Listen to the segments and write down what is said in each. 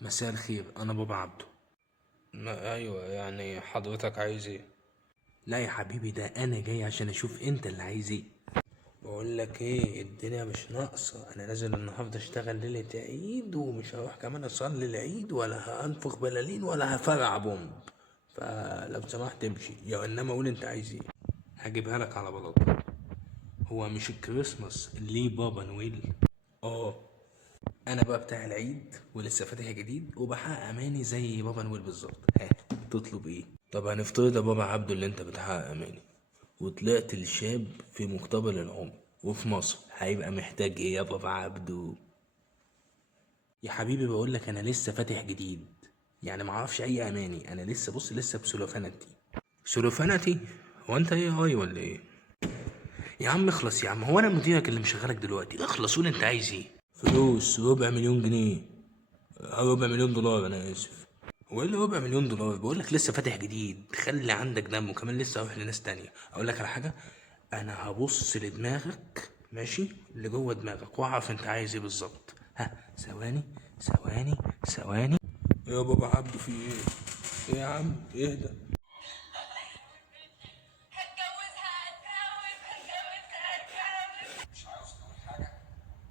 مساء الخير، انا بابا عبده. ما ايوه، يعني حضرتك عايز ايه؟ لا يا حبيبي، ده انا جاي عشان اشوف انت اللي عايز ايه. بقول لك ايه، الدنيا مش ناقصه، انا نازل النهارده اشتغل ليله عيد، ومش هروح كمان اصلي العيد، ولا هنفخ بلالين، ولا هفرقع بومب. فلو سمحت امشي، يا انما قول انت عايز ايه. هجيبها لك على بلاط. هو مش الكريسماس ليه بابا نويل؟ اه. انا بقى بتاع العيد ولسه فاتح جديد وبحقق اماني زي بابا نويل بالظبط. ها، تطلب ايه؟ طب هنفترض يا بابا عبده اللي انت بتحقق اماني، وطلعت الشاب في مقتبل العمر وفي مصر، هيبقى محتاج ايه يا بابا عبده؟ يا حبيبي بقول لك انا لسه فاتح جديد، يعني معرفش اي اماني. انا لسه بص لسه بسلوفانتي. سلوفانتي؟ هو انت ايه هاي ولا ايه؟ يا عم اخلص يا عم، هو انا مديرك اللي مشغلك دلوقتي؟ اخلص قول انت عايز ايه. فلوس 400,000,000 جنيه. 4 مليون دولار، انا اسف. هو ايه اللي ربع مليون دولار؟ بقول لك لسه فاتح جديد، خلي عندك دم، وكمان لسه هروح لناس تانية. اقول لك على حاجه، انا هبص لدماغك ماشي، اللي جوه دماغك، واعرف انت عايز ايه بالظبط. ها، ثواني ثواني ثواني. يا بابا عبده في ايه؟ ايه يا عم، ايه ده؟ مش عاوز تقول حاجة؟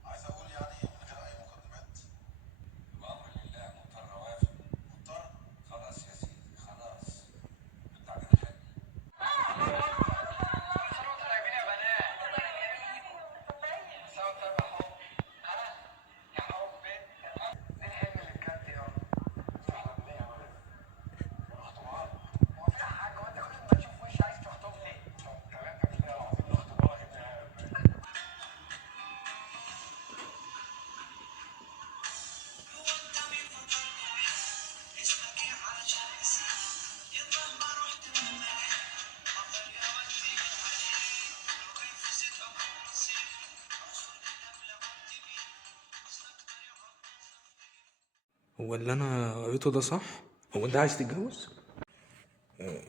عايز أقول يعني من غير أي مقدمات. بأمر لله مضطر أوافق. مضطر؟ خلاص يا سيدي خلاص. التعبير حلو. طيبين يا بنات. مساء الخير يا حب. ها؟ يا حب انت. ايه الحلم اللي بجد يابا؟ تحلم ليه يا ولد؟ اختبار. هو في حاجة وانت كل ما تشوف وشي عايز تخطبني؟ طب كلامك ليه العظيم الاختبار هنا. هو اللي انا قريته ده صح؟ هو انت عايز تتجوز؟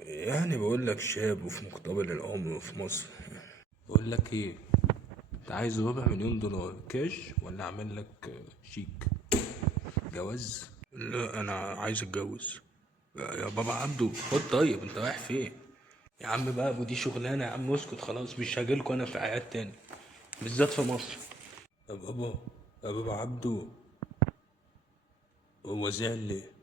يعني بقول لك شاب وفي مقتبل العمر وفي مصر. بقول لك ايه، انت عايز ربع مليون دولار كاش ولا اعمل لك شيك جواز؟ لا انا عايز اتجوز. يا بابا عبده خد، طيب انت رايح فين؟ يا عم بقى، ودي شغلانه يا عم، اسكت خلاص، مش هاجيلكوا انا في عياد تاني، بالذات في مصر. يا بابا، يا بابا عبده، هو زعل ليه؟